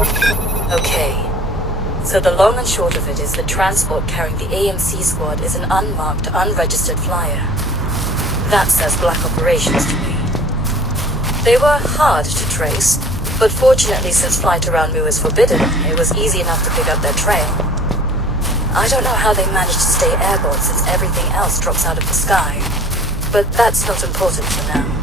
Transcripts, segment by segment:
Okay. So the long and short of it is the transport carrying the AMC squad is an unmarked, unregistered flyer. That says Black Operations to me. They were hard to trace, but fortunately since flight around Mu is forbidden, it was easy enough to pick up their trail. I don't know how they managed to stay airborne since everything else drops out of the sky, but that's not important for now.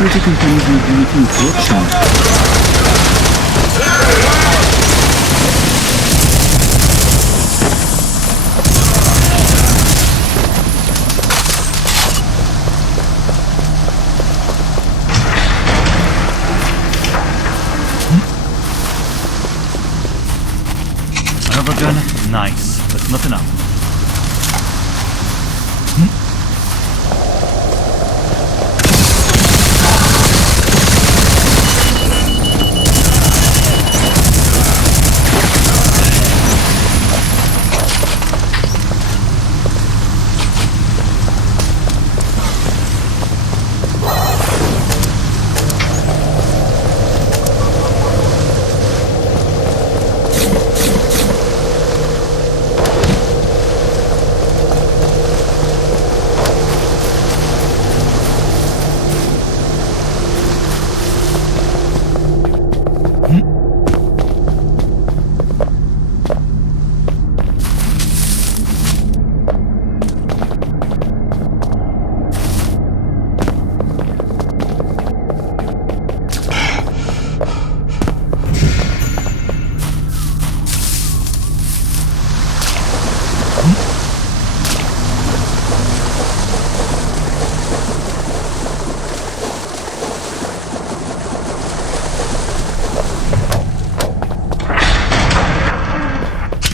Słuchajcie mechanizmu dźwigni powietrza. Another gun? Nice, but not enough.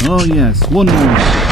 Oh yes, one more.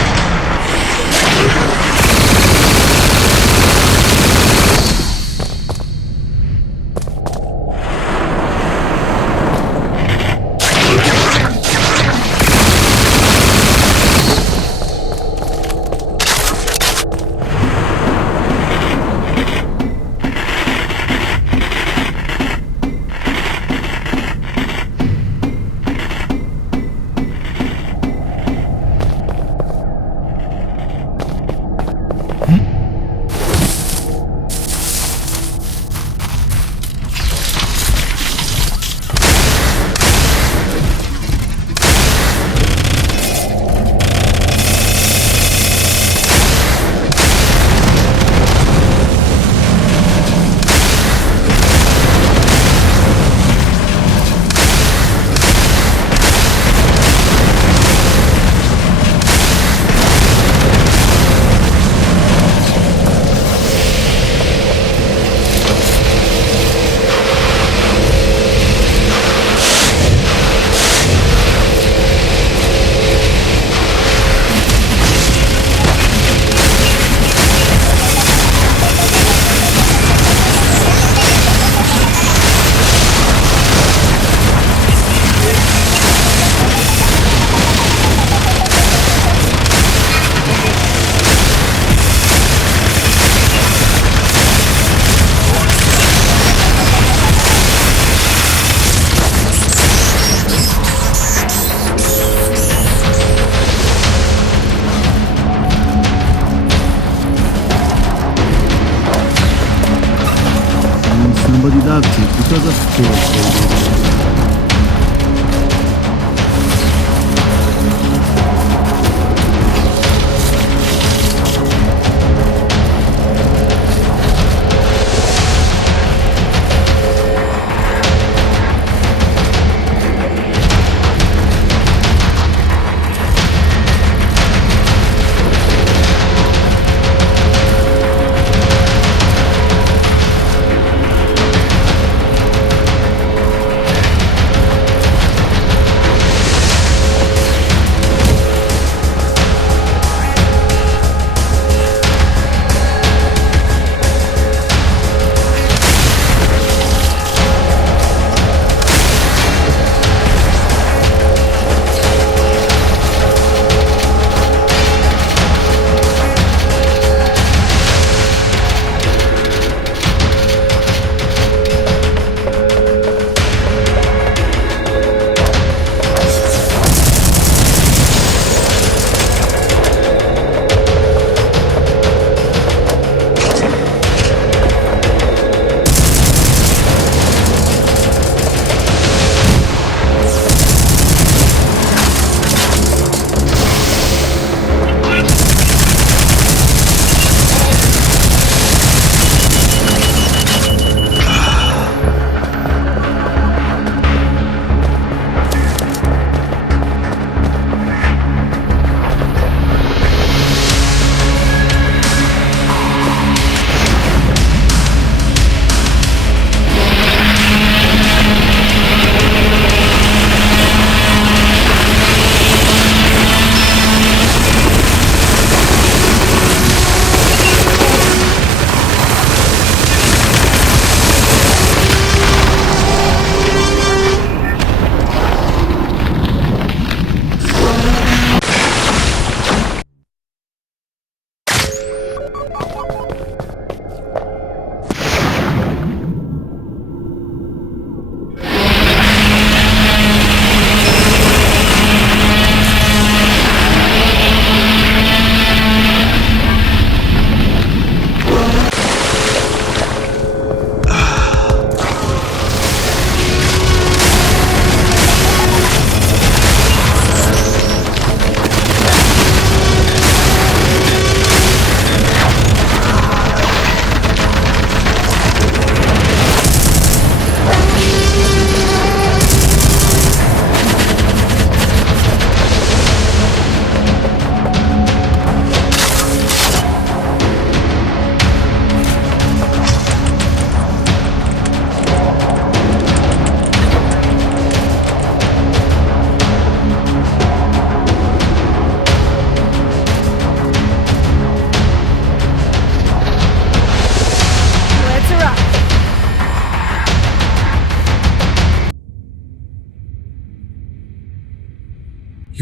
Somebody loved it because of course.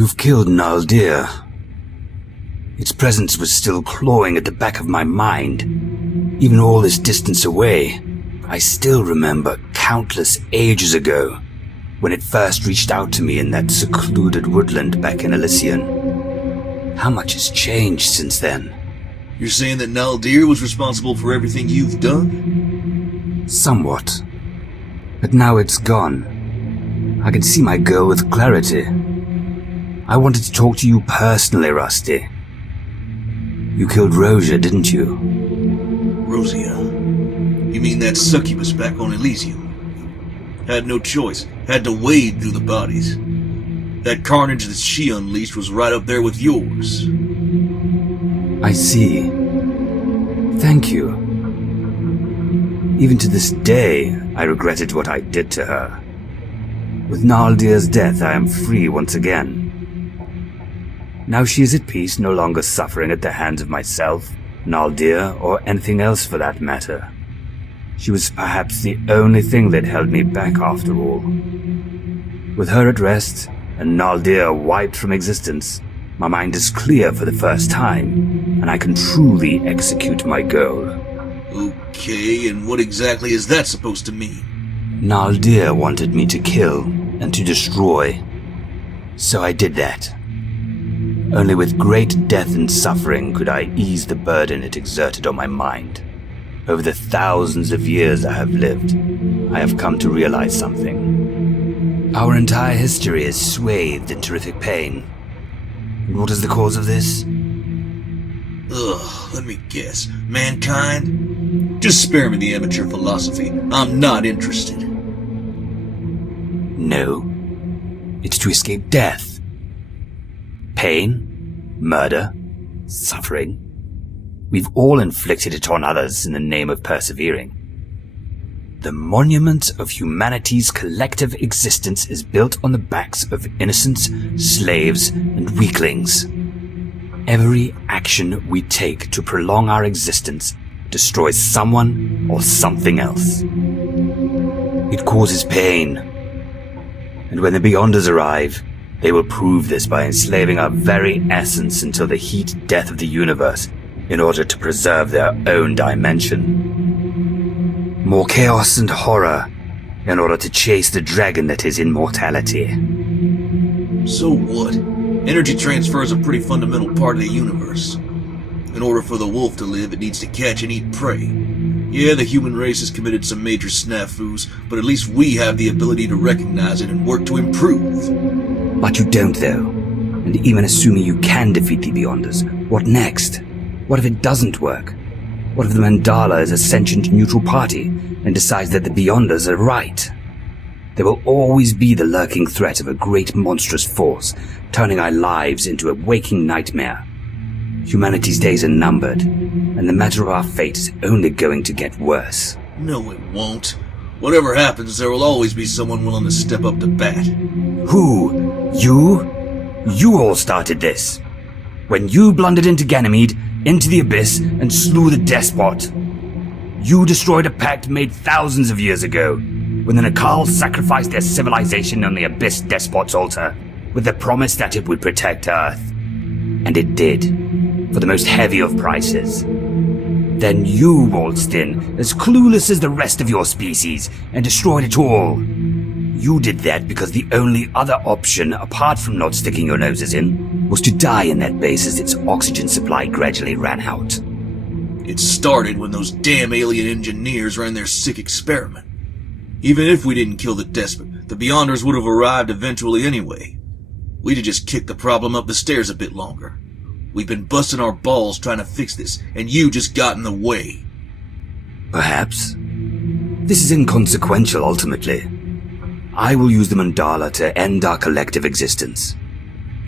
You've killed Naldir. Its presence was still clawing at the back of my mind. Even all this distance away, I still remember countless ages ago when it first reached out to me in that secluded woodland back in Elysian. How much has changed since then? You're saying that Naldir was responsible for everything you've done? Somewhat. But now it's gone. I can see my goal with clarity. I wanted to talk to you personally, Rusty. You killed Rosia, didn't you? Rosia? You mean that succubus back on Elysium? Had no choice. Had to wade through the bodies. That carnage that she unleashed was right up there with yours. I see. Thank you. Even to this day, I regretted what I did to her. With Naldir's death, I am free once again. Now she is at peace, no longer suffering at the hands of myself, Naldir, or anything else for that matter. She was perhaps the only thing that held me back after all. With her at rest, and Naldir wiped from existence, my mind is clear for the first time, and I can truly execute my goal. Okay, and what exactly is that supposed to mean? Naldir wanted me to kill and to destroy, so I did that. Only with great death and suffering could I ease the burden it exerted on my mind. Over the thousands of years I have lived, I have come to realize something. Our entire history is swathed in terrific pain. And what is the cause of this? Ugh, let me guess. Mankind? Just spare me the amateur philosophy. I'm not interested. No. It's to escape death. Pain, murder, suffering. We've all inflicted it on others in the name of persevering. The monument of humanity's collective existence is built on the backs of innocents, slaves, and weaklings. Every action we take to prolong our existence destroys someone or something else. It causes pain. And when the Beyonders arrive, they will prove this by enslaving our very essence until the heat death of the universe in order to preserve their own dimension. More chaos and horror in order to chase the dragon that is immortality. So what? Energy transfer is a pretty fundamental part of the universe. In order for the wolf to live, it needs to catch and eat prey. Yeah, the human race has committed some major snafus, but at least we have the ability to recognize it and work to improve. But you don't, though. And even assuming you can defeat the Beyonders, what next? What if it doesn't work? What if the Mandala is a sentient neutral party and decides that the Beyonders are right? There will always be the lurking threat of a great monstrous force, turning our lives into a waking nightmare. Humanity's days are numbered, and the matter of our fate is only going to get worse. No, it won't. Whatever happens, there will always be someone willing to step up to bat. Who? You? You all started this. When you blundered into Ganymede, into the Abyss, and slew the Despot. You destroyed a pact made thousands of years ago, when the Nakal sacrificed their civilization on the Abyss Despot's altar, with the promise that it would protect Earth. And it did, for the most heavy of prices. Then you waltzed in, as clueless as the rest of your species, and destroyed it all. You did that because the only other option, apart from not sticking your noses in, was to die in that base as its oxygen supply gradually ran out. It started when those damn alien engineers ran their sick experiment. Even if we didn't kill the despot, the Beyonders would have arrived eventually anyway. We'd have just kicked the problem up the stairs a bit longer. We've been busting our balls trying to fix this, and you just got in the way. Perhaps. This is inconsequential ultimately. I will use the Mandala to end our collective existence.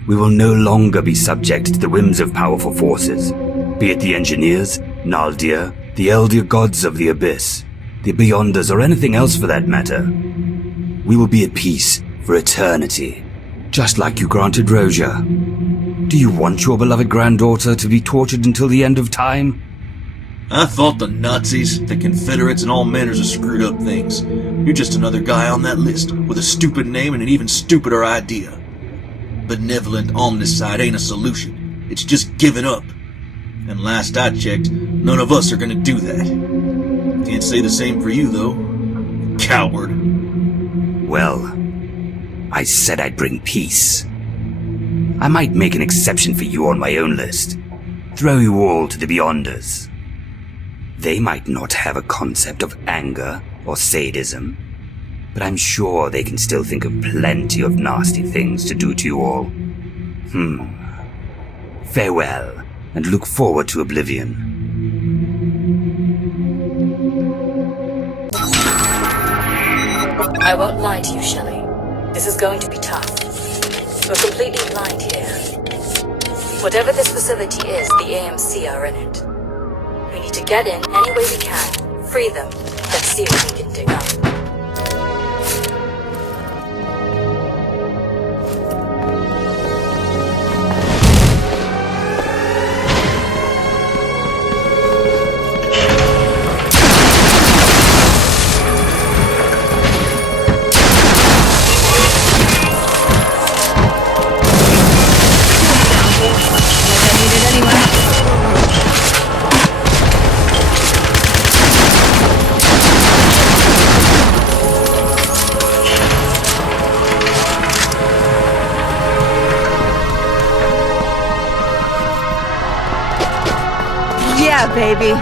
We will no longer be subject to the whims of powerful forces, be it the Engineers, Naldir, the Elder Gods of the Abyss, the Beyonders, or anything else for that matter. We will be at peace for eternity, just like you granted Rosia. Do you want your beloved granddaughter to be tortured until the end of time? I thought the Nazis, the Confederates, and all manners of screwed up things. You're just another guy on that list, with a stupid name and an even stupider idea. benevolent omnicide ain't a solution. It's just giving up. And last I checked, none of us are gonna do that. Can't say the same for you, though. Coward. Well, I said I'd bring peace. I might make an exception for you on my own list. Throw you all to the Beyonders. They might not have a concept of anger or sadism, but I'm sure they can still think of plenty of nasty things to do to you all. Farewell, and look forward to oblivion. I won't lie to you, Shelley. This is going to be tough. We're completely blind here. Whatever this facility is, the AMC are in it. We need to get in any way we can, free them, then see what we can dig up. Yeah, baby.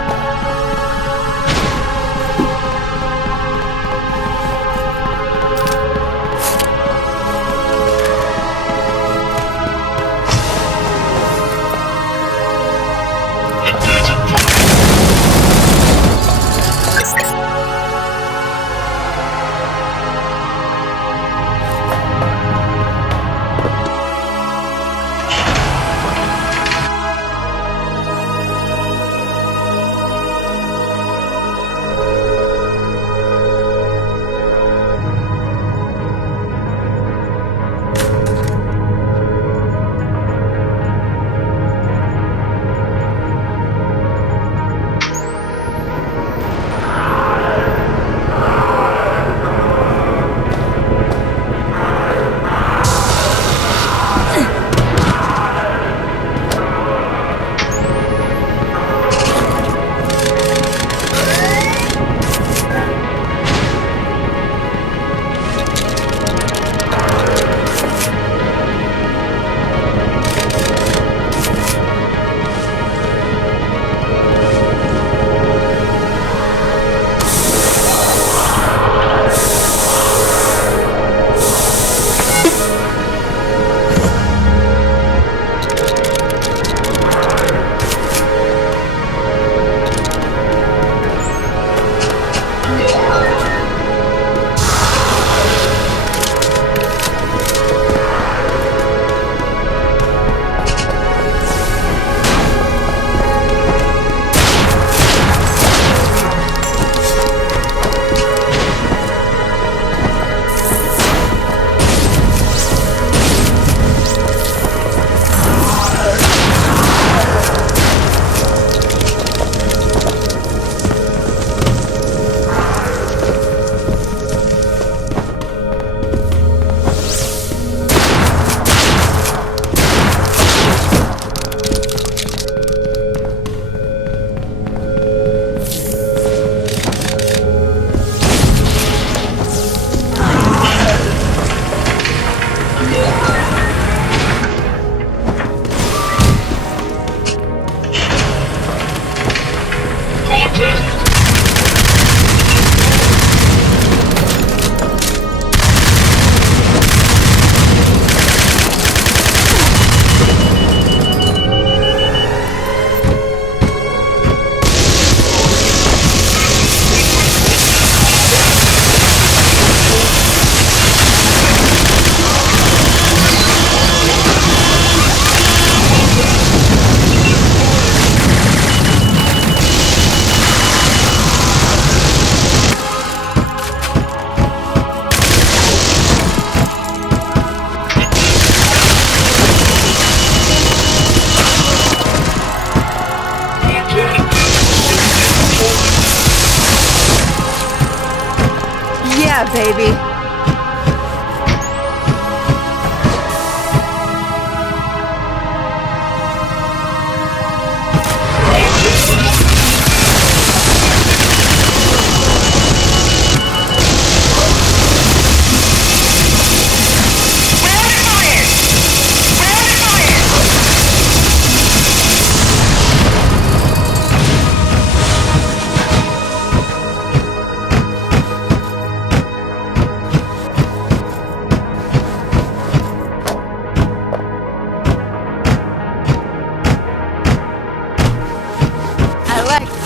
Yeah, baby.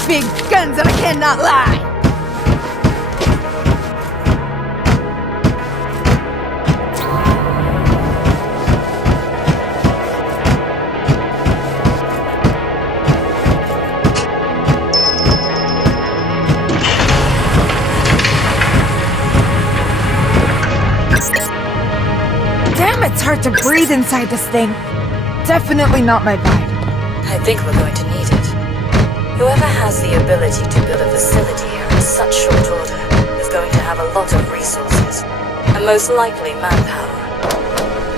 big guns and I cannot lie. Damn, it's hard to breathe inside this thing. Definitely not my vibe. I think we're going to need it. Whoever has the ability to build a facility here in such short order is going to have a lot of resources, and most likely manpower.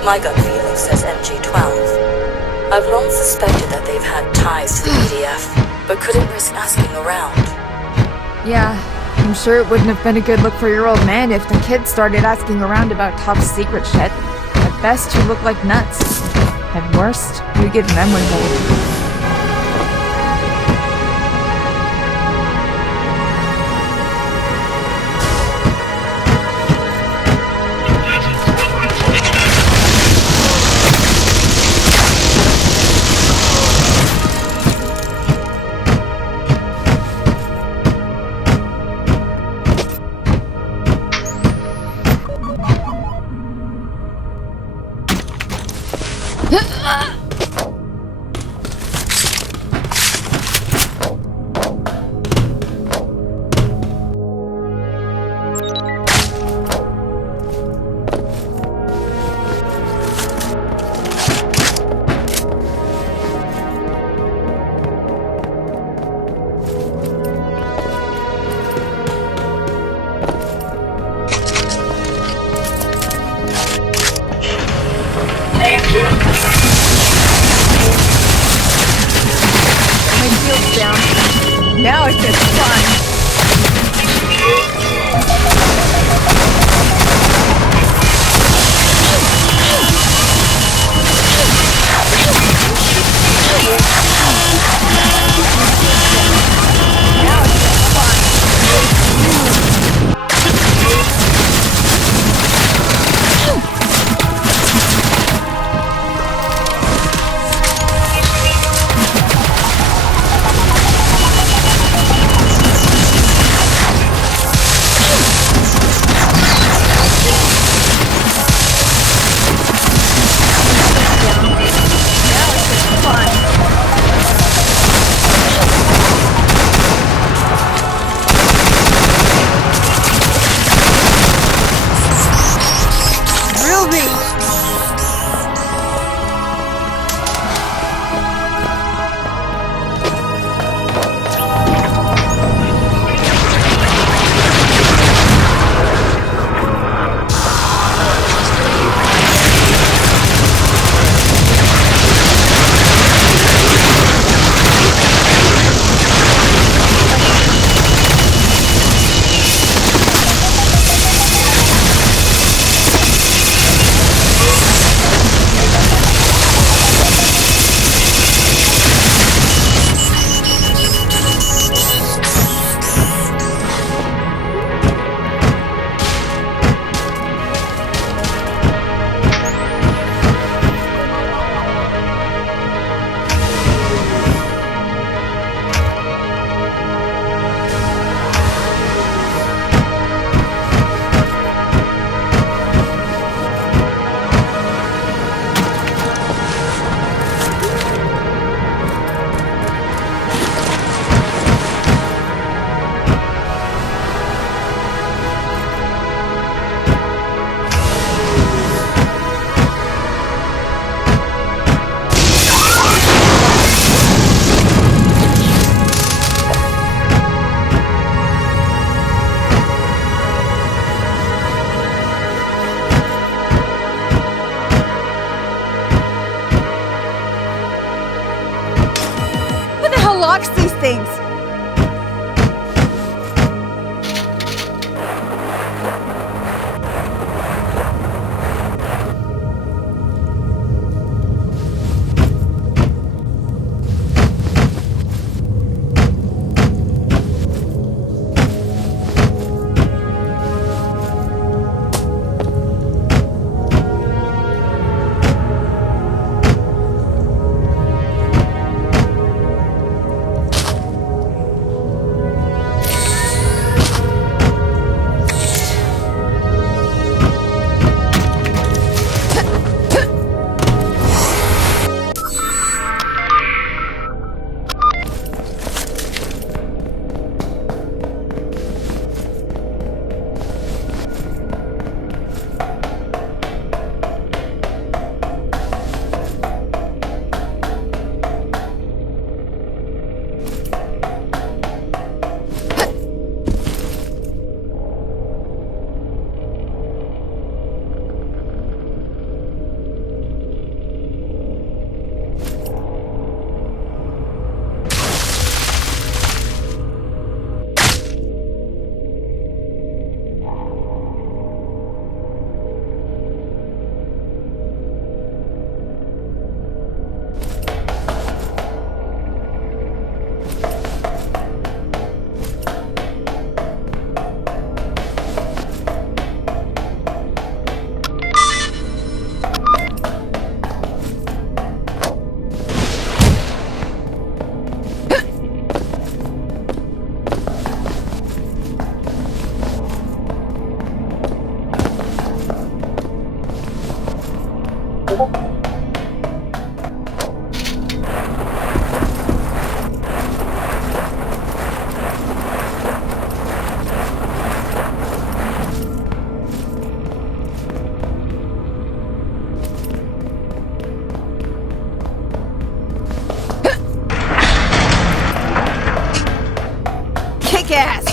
My gut feeling says MG-12. I've long suspected that they've had ties to the EDF, but couldn't risk asking around. Yeah, I'm sure it wouldn't have been a good look for your old man if the kids started asking around about top secret shit. At best, you look like nuts. At worst, you give memory hold. My shield's down. Now it's just fun. Now it's just fun. Now it's just fun. jackass!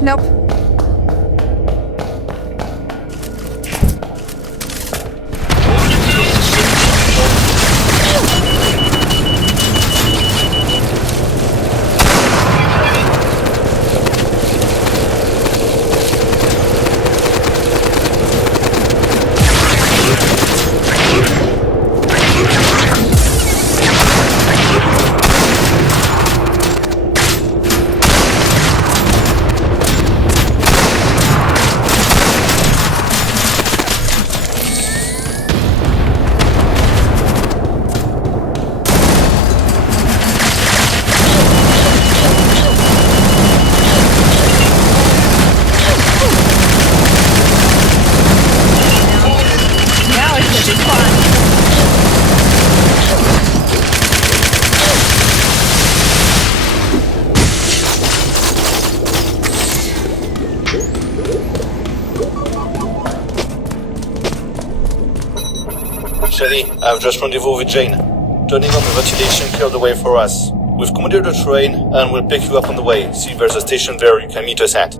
Nope. Now it should be fun. Shelly, I've just rendezvous with Jane. Turning on the ventilation cleared the way for us. We've commandeered a train and we'll pick you up on the way. See if there's a station there you can meet us at.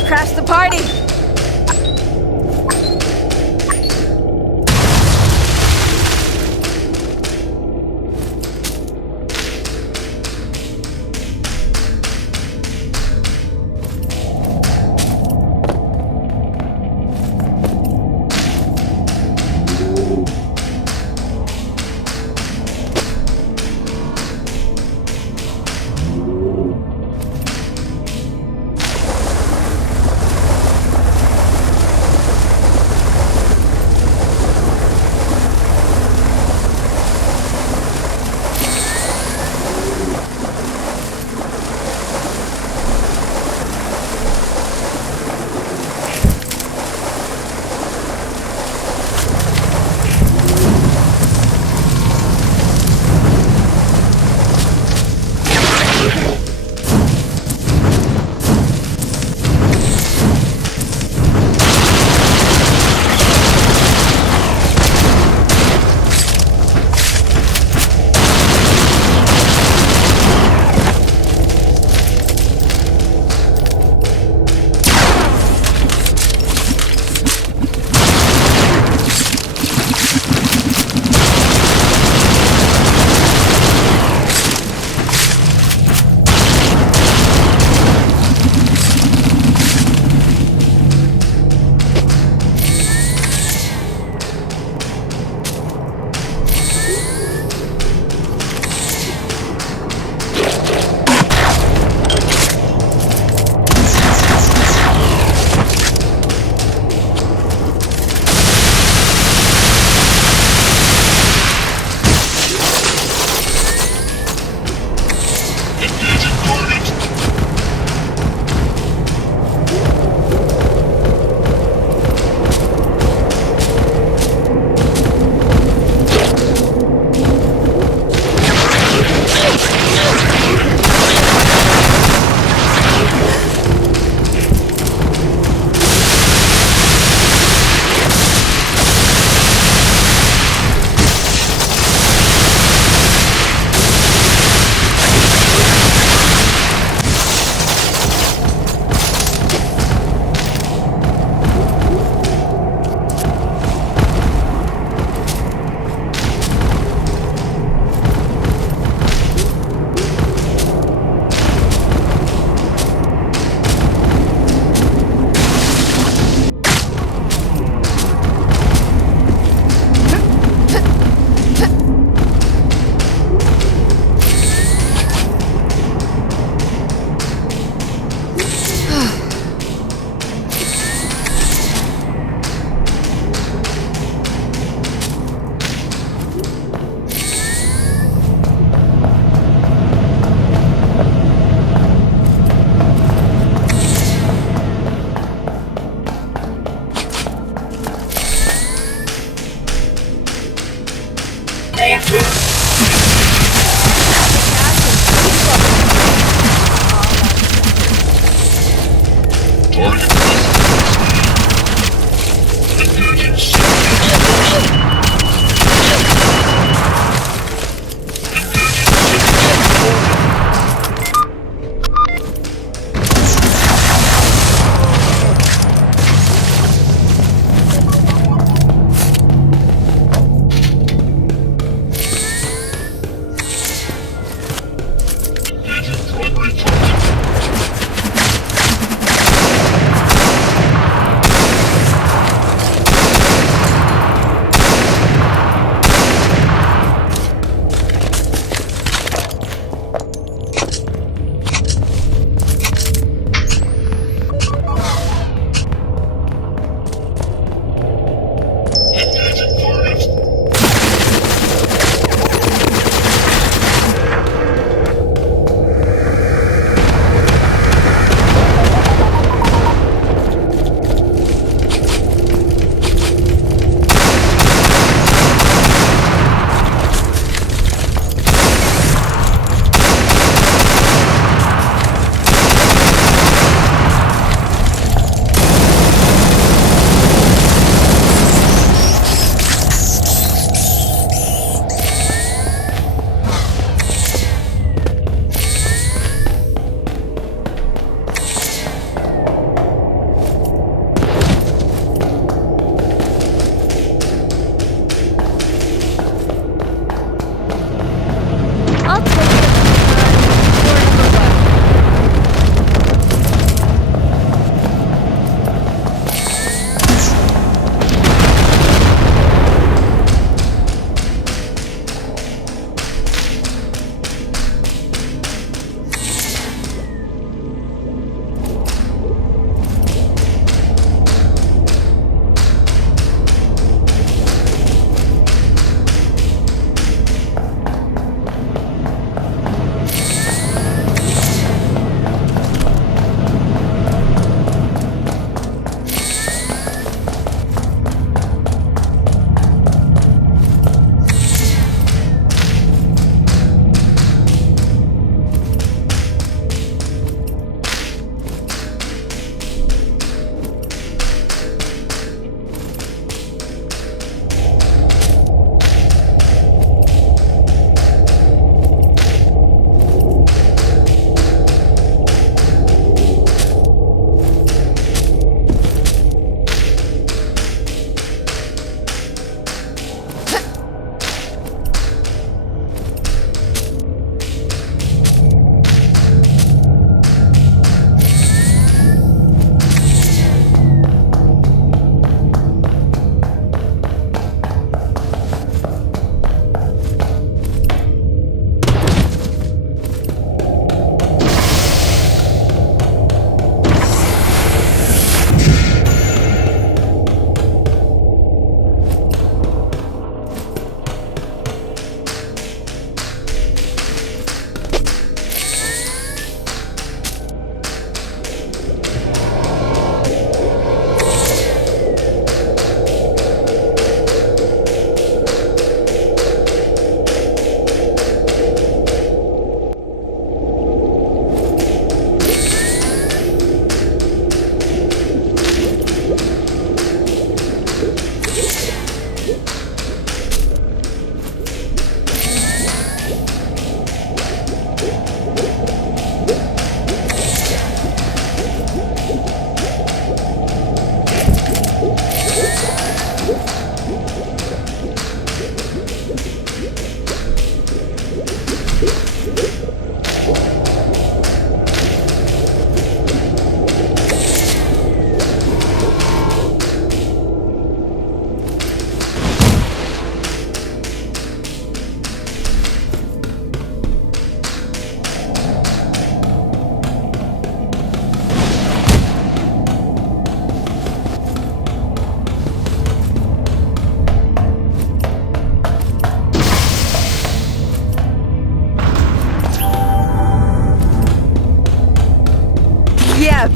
to crash the party!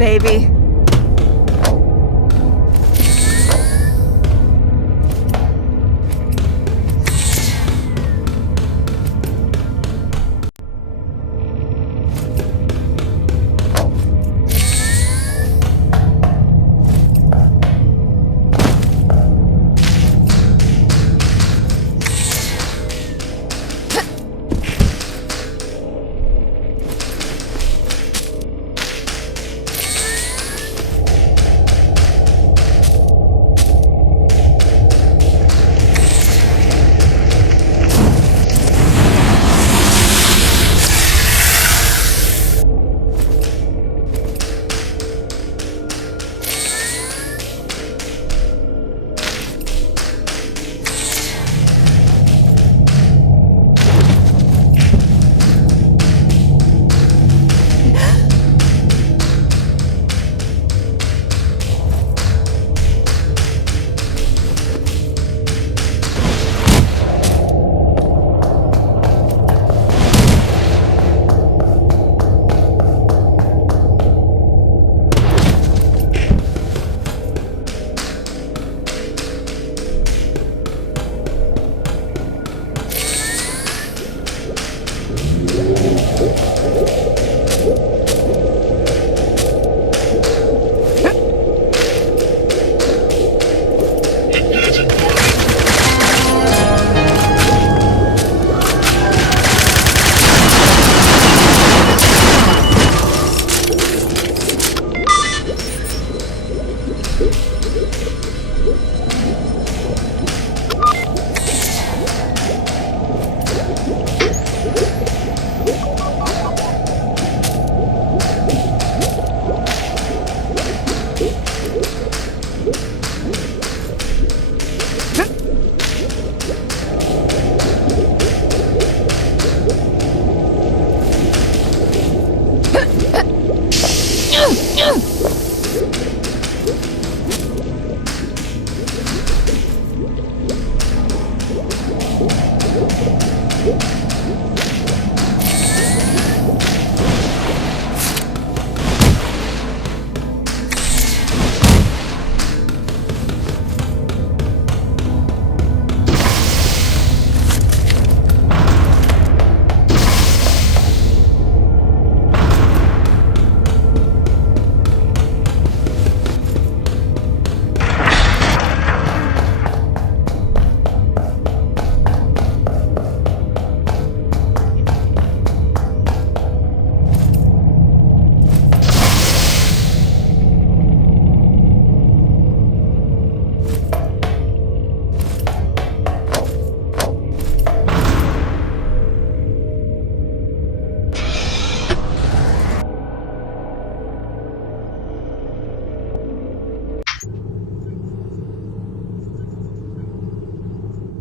baby.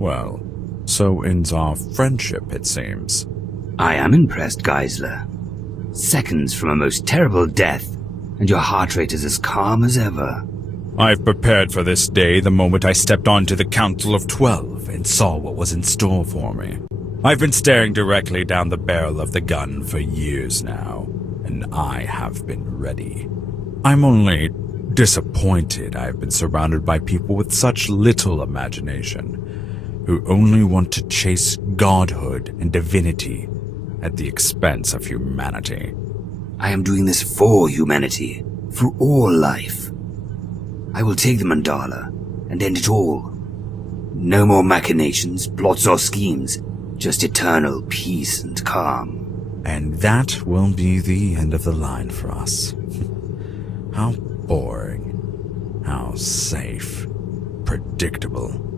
Well, so ends our friendship, it seems. I am impressed, Geisler. Seconds from a most terrible death, and your heart rate is as calm as ever. I've prepared for this day the moment I stepped onto the Council of 12 and saw what was in store for me. I've been staring directly down the barrel of the gun for years now, and I have been ready. I'm only disappointed I've been surrounded by people with such little imagination, who only want to chase godhood and divinity at the expense of humanity. I am doing this for humanity, for all life. I will take the mandala and end it all. No more machinations, plots or schemes, just eternal peace and calm. And that will be the end of the line for us. How boring. How safe. Predictable.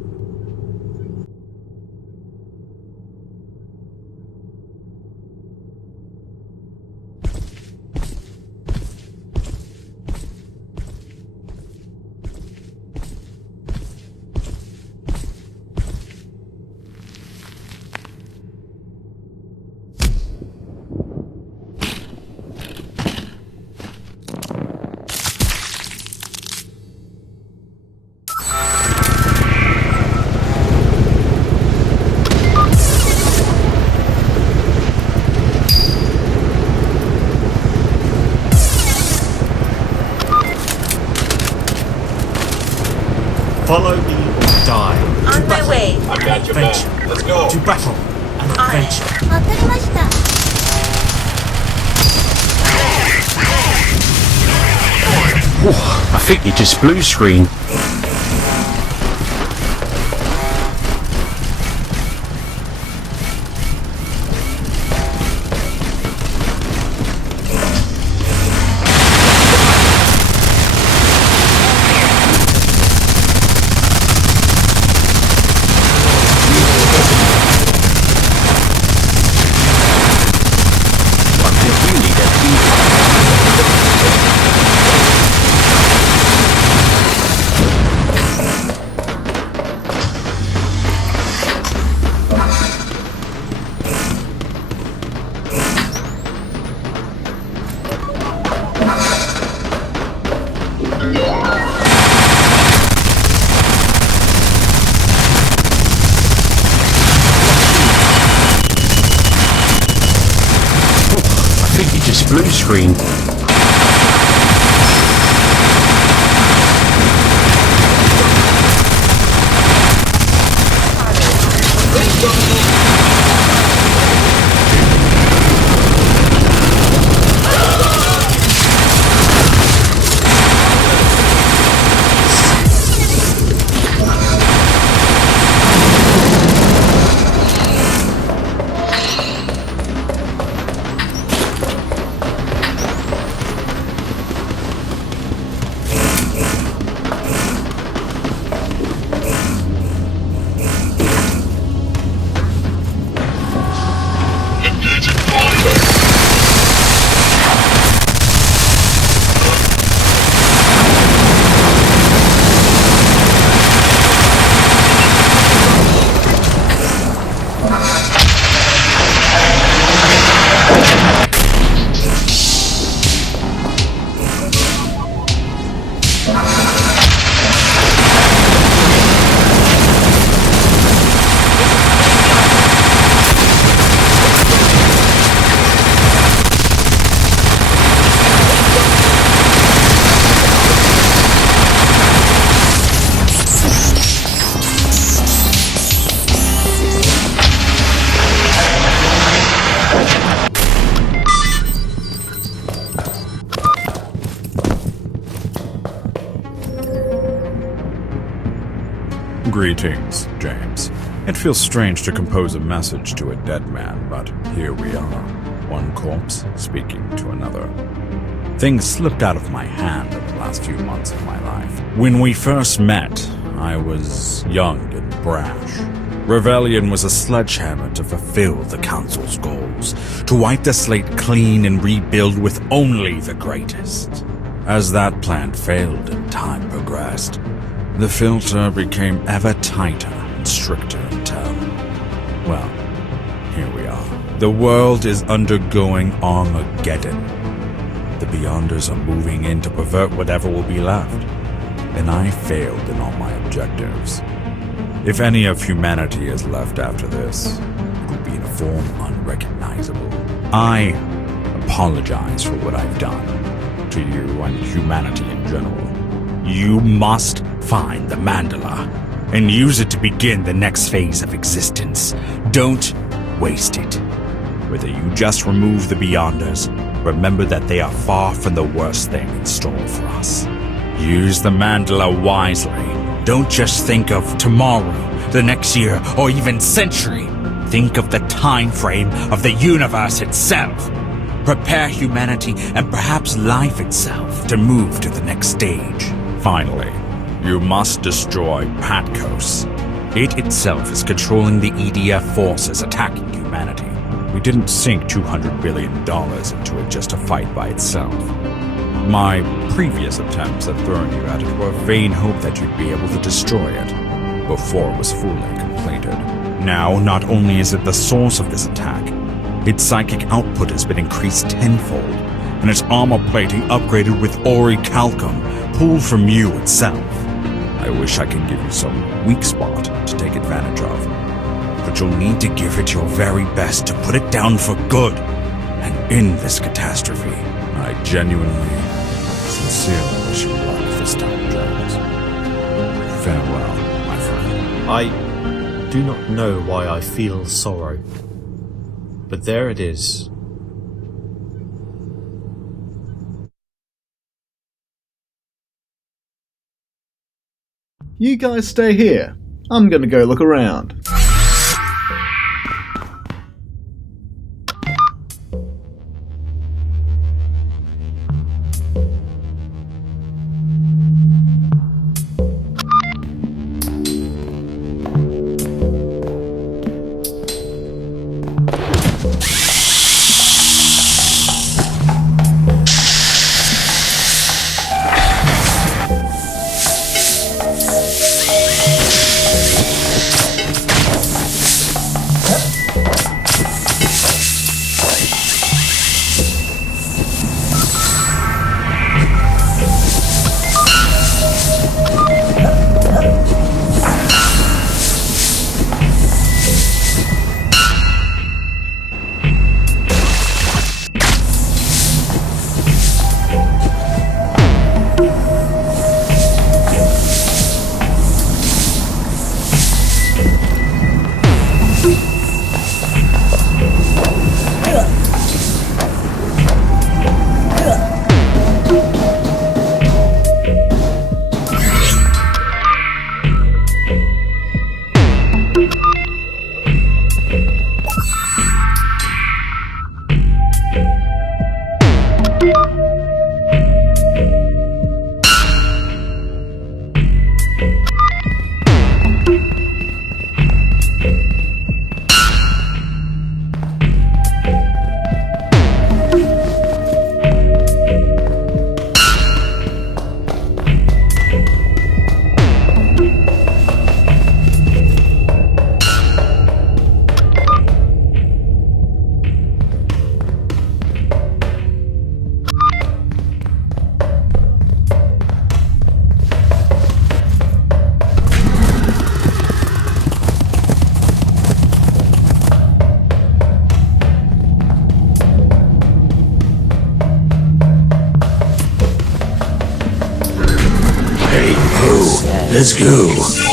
Follow me or die. On my way. I got your Adventure. back. Let's go. To battle and adventure. わかりました。 I think you just blue screen. Just blue screen. Greetings, James. It feels strange to compose a message to a dead man, but here we are. One corpse speaking to another. Things slipped out of my hand in the last few months of my life. When we first met, I was young and brash. Rebellion was a sledgehammer to fulfill the Council's goals, to wipe the slate clean and rebuild with only the greatest. As that plan failed and time progressed, the filter became ever tighter and stricter until, well, here we are. The world is undergoing Armageddon. The Beyonders are moving in to pervert whatever will be left, and I failed in all my objectives. If any of humanity is left after this, it will be in a form unrecognizable. I apologize for what I've done to you and humanity in general. You must find the Mandala and use it to begin the next phase of existence. Don't waste it. Whether you just remove the Beyonders, remember that they are far from the worst thing in store for us. Use the Mandala wisely. Don't just think of tomorrow, the next year, or even century. Think of the time frame of the universe itself. Prepare humanity and perhaps life itself to move to the next stage. Finally, you must destroy Patkos. It itself is controlling the EDF forces attacking humanity. We didn't sink $200 billion into it just to fight by itself. My previous attempts at throwing you at it were a vain hope that you'd be able to destroy it before it was fully completed. Now, not only is it the source of this attack, its psychic output has been increased tenfold, and its armor plating upgraded with orichalcum pulled from you itself. I wish I could give you some weak spot to take advantage of, but you'll need to give it your very best to put it down for good and end this catastrophe. I genuinely, sincerely wish you luck this time, Jones. Farewell. I do not know why I feel sorrow, but there it is. You guys stay here. I'm gonna go look around. Let's go.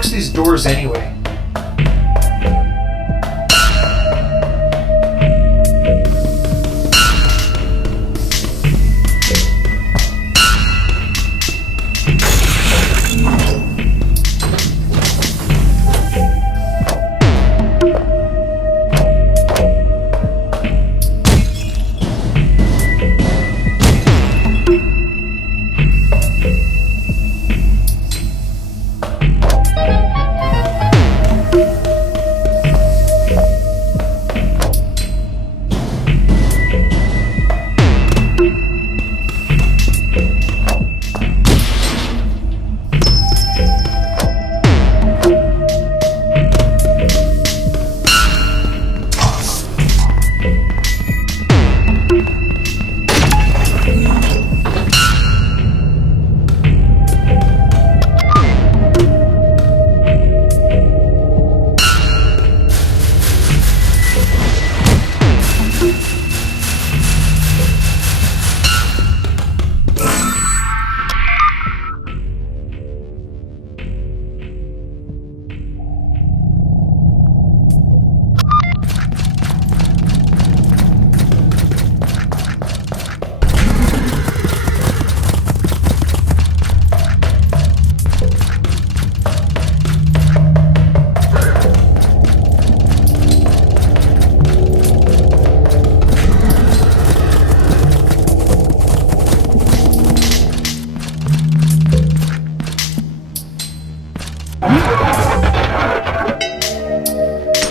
locks these doors anyway?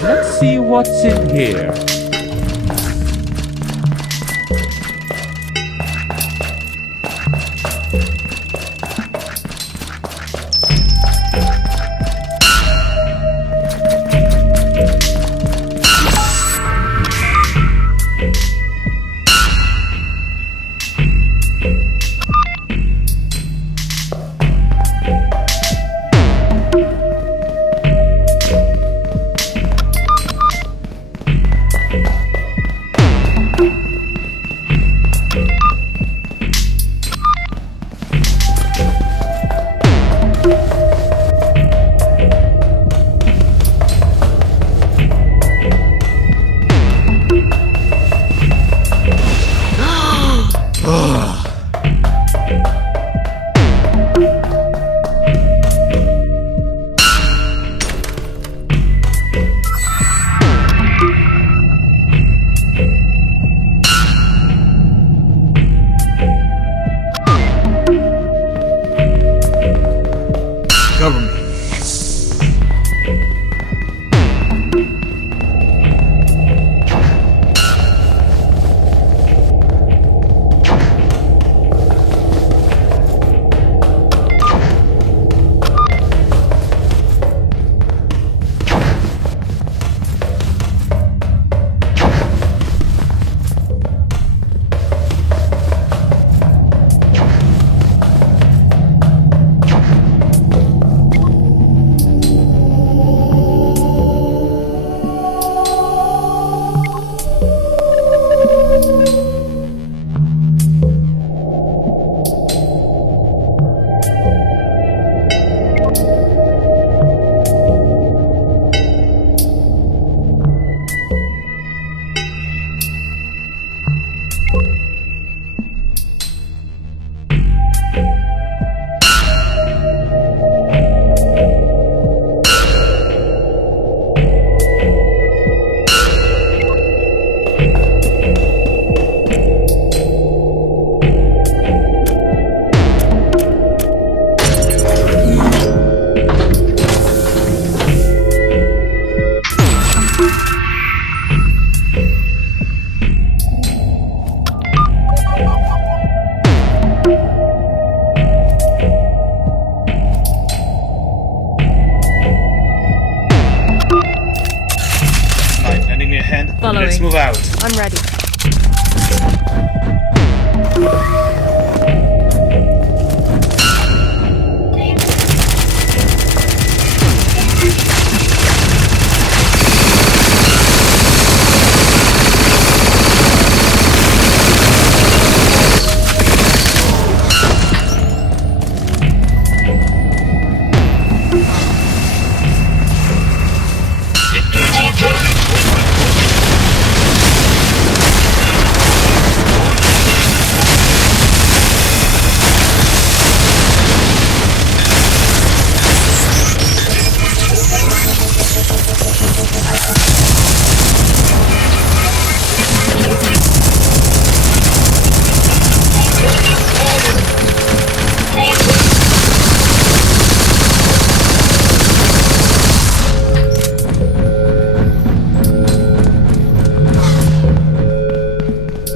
Let's see what's in here. Cover me. Following. Let's move out. I'm ready.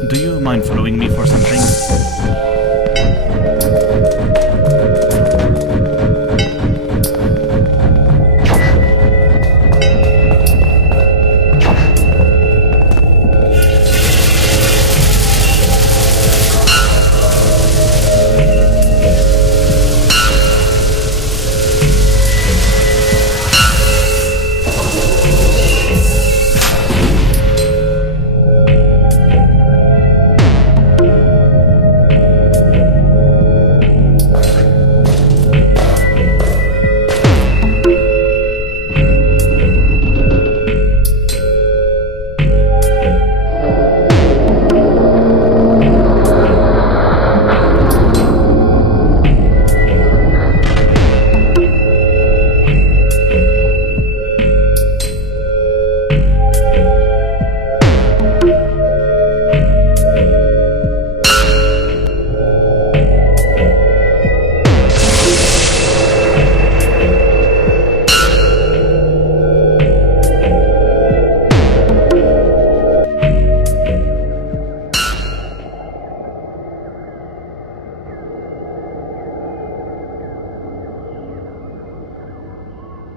Do you mind following me for something?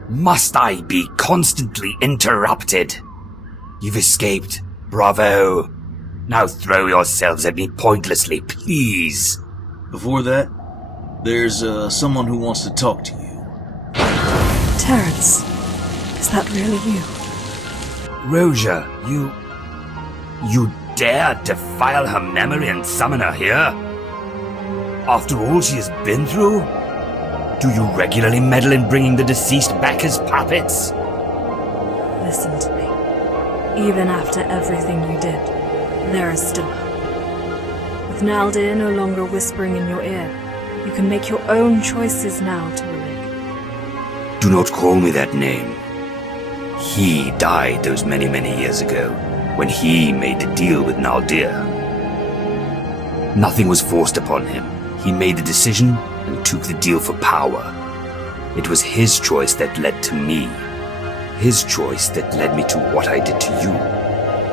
Must I be constantly interrupted? You've escaped. Bravo. Now throw yourselves at me pointlessly, please. Before that, there's someone who wants to talk to you. Terrence, is that really you? Roja, you dared defile her memory and summon her here? After all she has been through? Do you regularly meddle in bringing the deceased back as puppets? Listen to me. Even after everything you did, there is still hope. With Naldir no longer whispering in your ear, you can make your own choices now, Tulik. Do not call me that name. He died those many, many years ago, when he made the deal with Naldir. Nothing was forced upon him. He made the decision and took the deal for power. It was his choice that led to me. His choice that led me to what I did to you,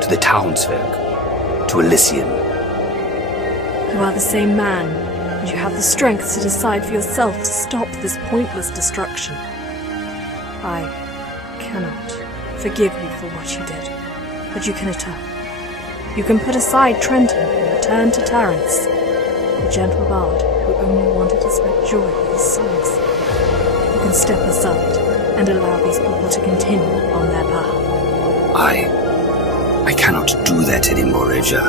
to the townsfolk, to Elysium. You are the same man, and you have the strength to decide for yourself to stop this pointless destruction. I cannot forgive you for what you did, but you can atone. You can put aside Trenton and return to Terrence, the gentle bard who only wanted to spread joy with his songs. You can step aside and allow these people to continue on their path. I cannot do that anymore, Roja.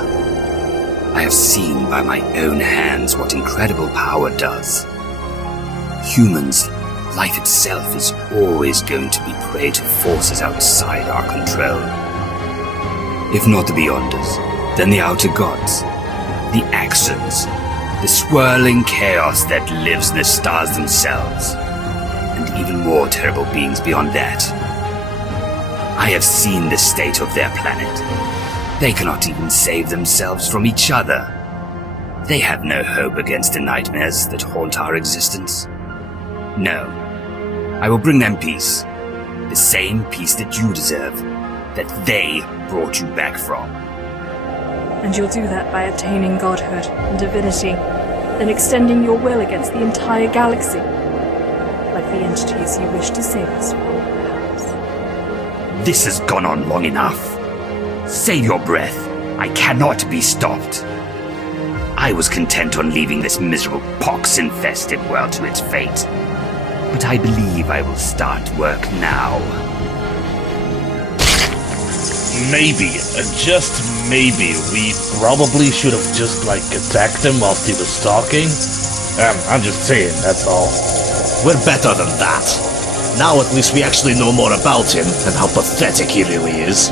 I have seen by my own hands what incredible power does. Humans, life itself is always going to be prey to forces outside our control. If not the Beyonders, then the Outer Gods, the Axons, the swirling chaos that lives in the stars themselves, and even more terrible beings beyond that. I have seen the state of their planet. They cannot even save themselves from each other. They have no hope against the nightmares that haunt our existence. No, I will bring them peace. The same peace that you deserve, that they brought you back from. And you'll do that by attaining godhood and divinity, then extending your will against the entire galaxy, like the entities you wish to save us from, perhaps. This has gone on long enough. Save your breath. I cannot be stopped. I was content on leaving this miserable pox-infested world to its fate. But I believe I will start work now. Maybe, just maybe, we probably should have just, attacked him whilst he was talking. I'm just saying, that's all. We're better than that. Now at least we actually know more about him and how pathetic he really is.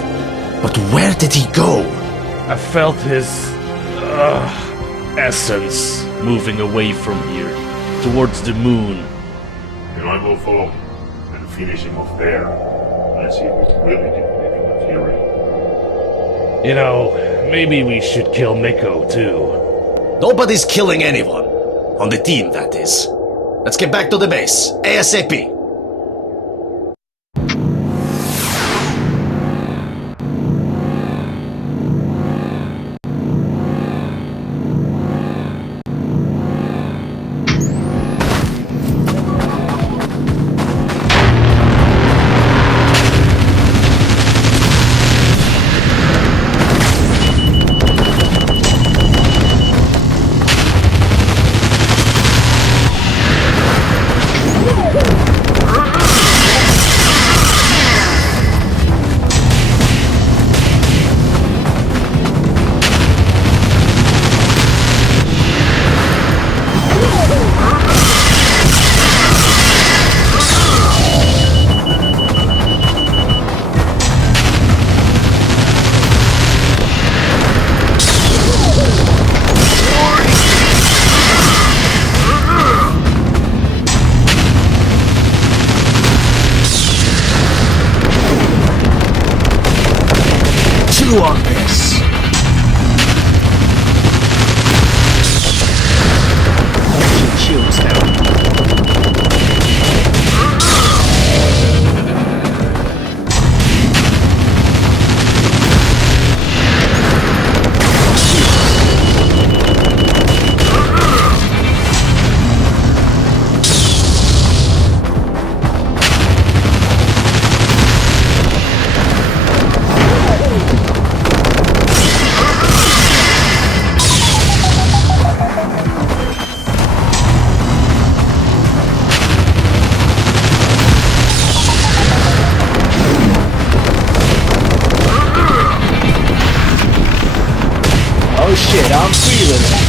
But where did he go? I felt his essence moving away from here, towards the moon. Can I go follow him and finish him off there? as he was really depicting the Fury. You know, maybe we should kill Miko too. Nobody's killing anyone. On the team, that is. Let's get back to the base, ASAP. On this. Shields down. Oh shit, I'm feeling it.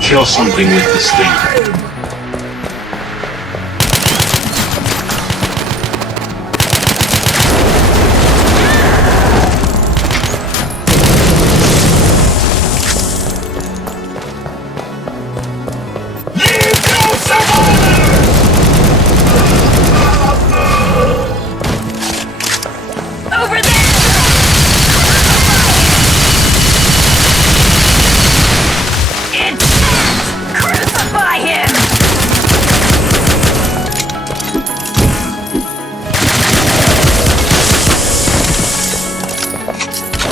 Kill something with this thing.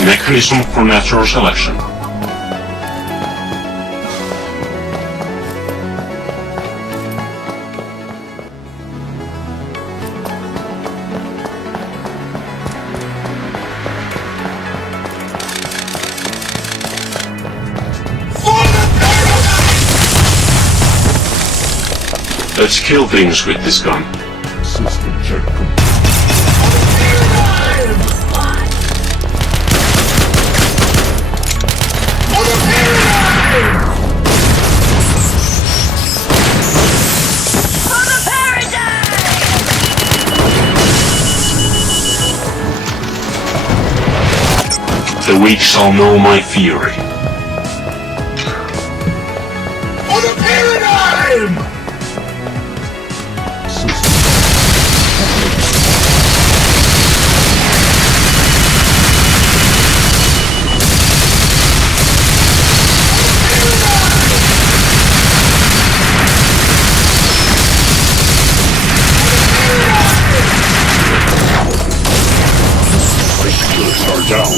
Mechanism for natural selection. Let's kill things with this gun. System check complete. The weak shall know my fury. For the paradigm! Ice are down.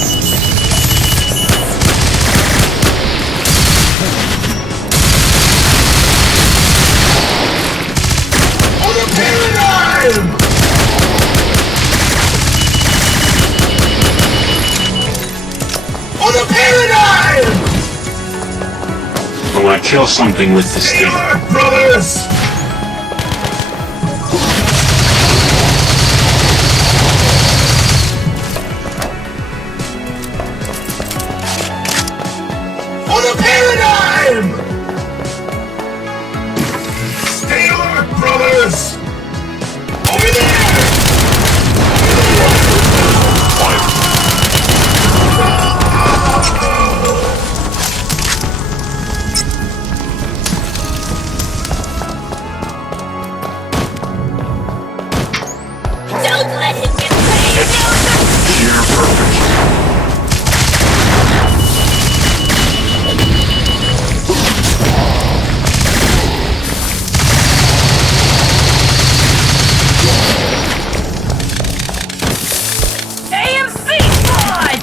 Will I kill something with this thing? Brothers! For the paradigm! Stay alert, brothers! Over there! Don't let him get paid! Sheer perfect. AMC squad!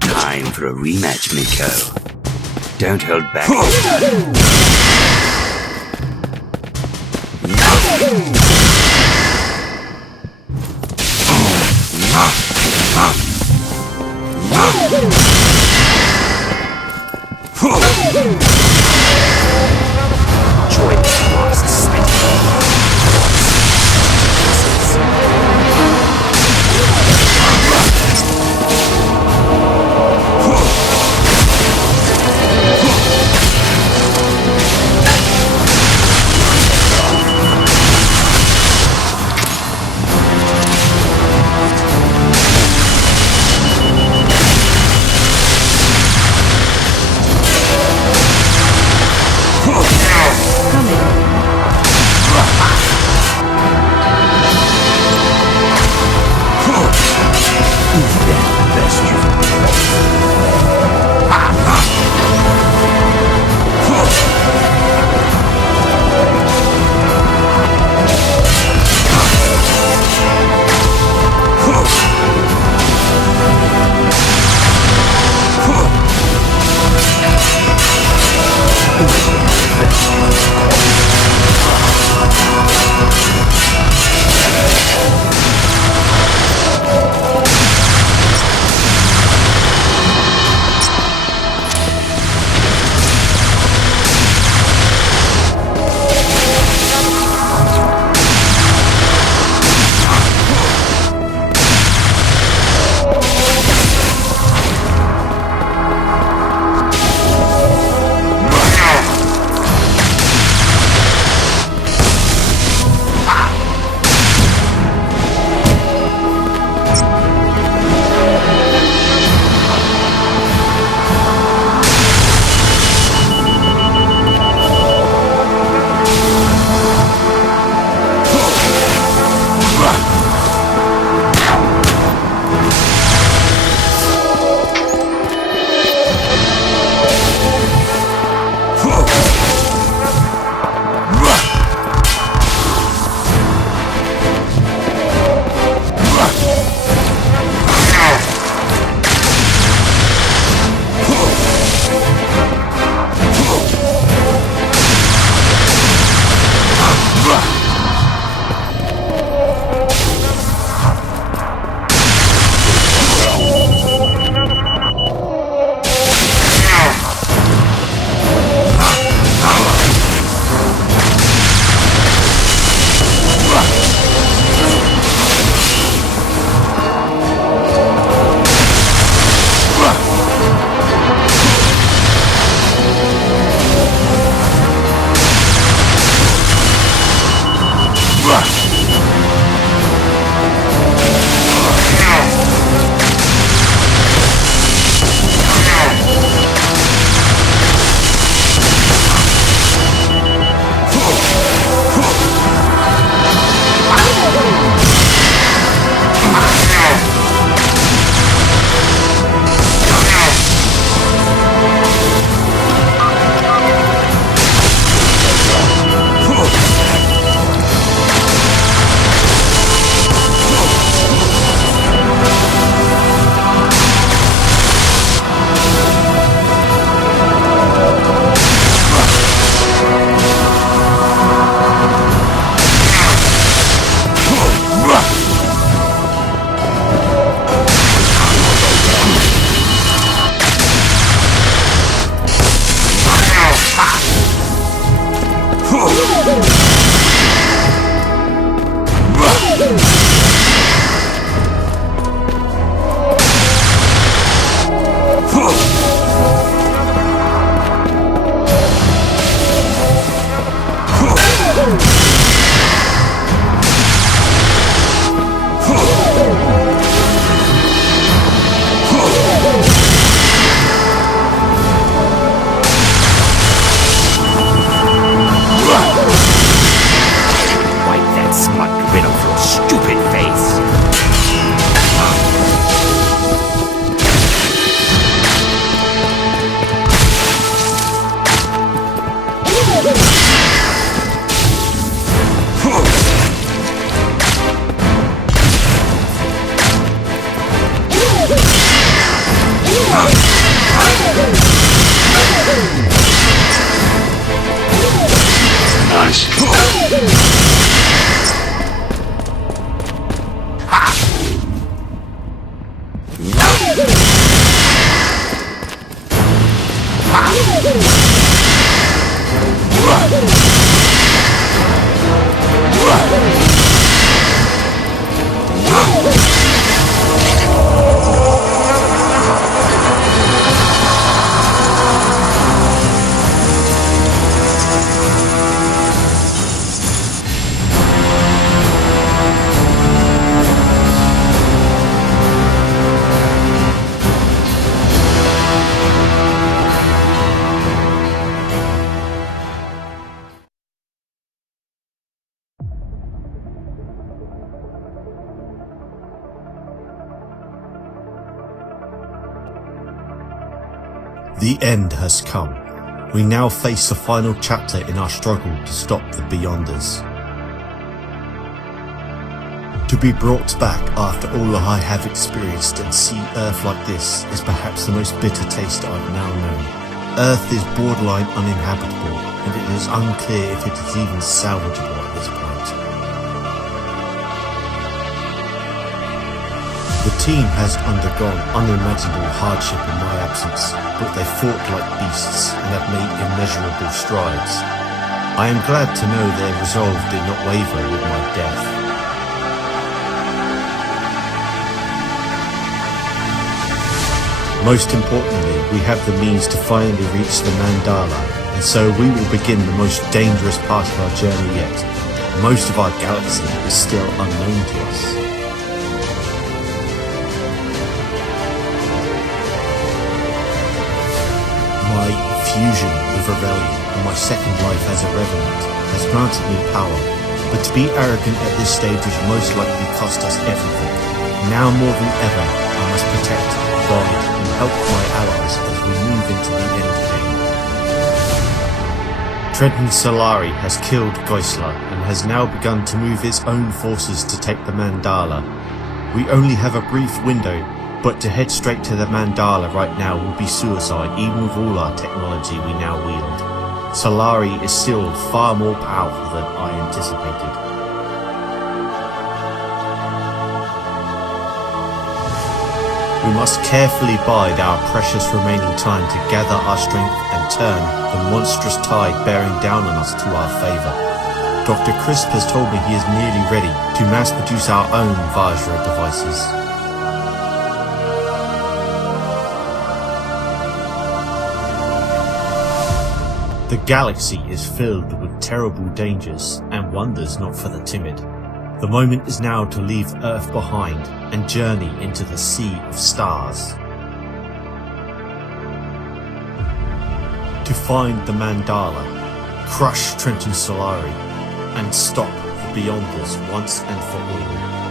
Time for a rematch, Miko. Don't hold back. The end has come. We now face the final chapter in our struggle to stop the Beyonders. To be brought back after all I have experienced and see Earth like this is perhaps the most bitter taste I've now known. Earth is borderline uninhabitable, and it is unclear if it is even salvageable at this point. The team has undergone unimaginable hardship in my absence, but they fought like beasts and have made immeasurable strides. I am glad to know their resolve did not waver with my death. Most importantly, we have the means to finally reach the Mandala, and so we will begin the most dangerous part of our journey yet. Most of our galaxy is still unknown to us. My fusion with Rebellion and my second life as a Revenant has granted me power, but to be arrogant at this stage would most likely cost us everything. Now more than ever, I must protect, guide, and help my allies as we move into the end game. Trenton Solari has killed Geisler and has now begun to move his own forces to take the Mandala. We only have a brief window, but to head straight to the Mandala right now will be suicide, even with all our technology we now wield. Solari is still far more powerful than I anticipated. We must carefully bide our precious remaining time to gather our strength and turn the monstrous tide bearing down on us to our favour. Dr. Crisp has told me he is nearly ready to mass produce our own Vajra devices. The galaxy is filled with terrible dangers, and wonders not for the timid. The moment is now to leave Earth behind and journey into the sea of stars. To find the Mandala, crush Trenton Solari, and stop the Beyonders once and for all.